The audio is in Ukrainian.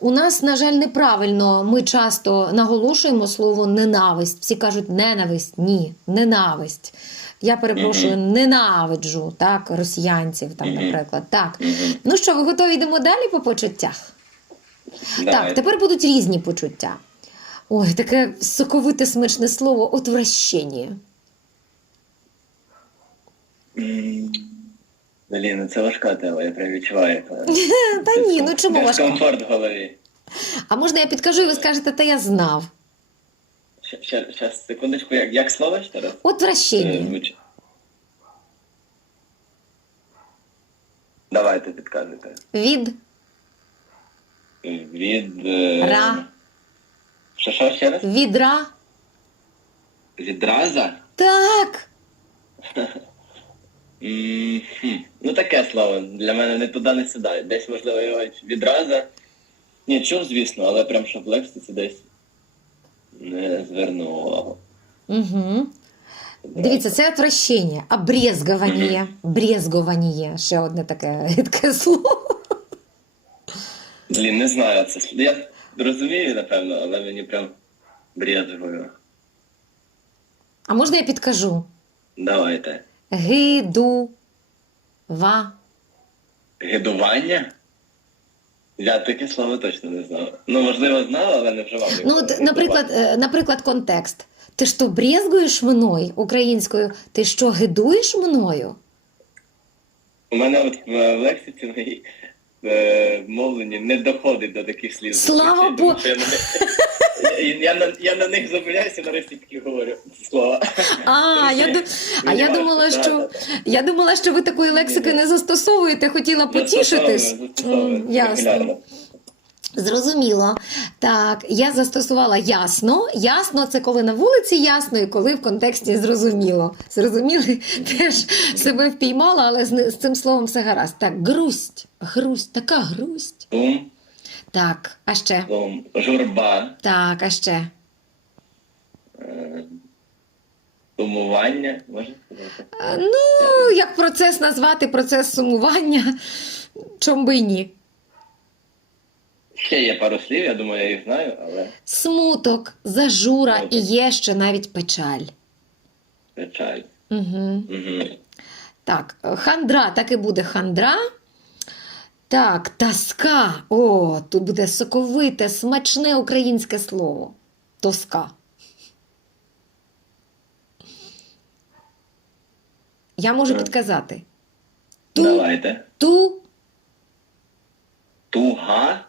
У нас, на жаль, неправильно. Ми часто наголошуємо слово ненависть. Всі кажуть ненависть. Ні, ненависть. Я перепрошую, ненавиджу так, росіянців, там, наприклад. Так. Ну що, ви готові йдемо далі по почуттях? Так, тепер будуть різні почуття. Ой, таке соковите смачне слово отвращення. М, Блін, ну це важка тема, я прям відчуваю. Та ні, ну чому важко? Дискомфорт в голові. А можна я підкажу, і ви скажете, та я знав. Ще секундочку, як, як слово ще раз? Е, Отвращення. Давайте підказуйте. Від Від... е, Ра. Що, що ще раз? відра. Відраза? Так. М, хм. Ну таке слово. Для мене не туди, не сюди. Десь, можливо, його відраза. Ні, чув, звісно, але прям щоб в лексиці десь не звернув увагу. Угу. Дивіться, це отвращення, а брезгування. Ще одне таке гидке слово. Блін, не знаю, це я розумію, напевно, але мені прям брезгую. А можна я підкажу? Давайте. Гиду. Ва. Гидування? Я таке слово точно не знав. Ну, можливо, знав, але не вживав. його. Ну, от, наприклад, е, наприклад, контекст. Ти що брезгуєш мною українською? Ти що гидуєш мною? У мене от в, в лексиці моїй е, мовленні не доходить до таких слів. Слава Богу! Я, на них- я, на, них зупиняюся, нарешті таки говорю слова. А, я, ду- а я думала, що я думала, що ви такої лексики не застосовуєте, хотіла потішитись. Ясно. Зрозуміло. Так, я застосувала ясно. Ясно це коли на вулиці ясно, і коли в контексті зрозуміло. Зрозуміли? Теж себе впіймала, але з, з цим словом все гаразд. Так, грусть, грусть, така грусть. Так, а ще? журба, Так, а ще. е, сумування, можна сказати? А, Ну, як процес назвати процес сумування, чом би й ні. Ще є пару слів, я думаю, я їх знаю, але Смуток, зажура і є ще навіть печаль. печаль. Угу. Угу. Так, хандра, так і буде хандра. Так, тоска. О, тут буде соковите, смачне українське слово. Тоска. Я можу підказати. Ту, Давайте. ту, Туга.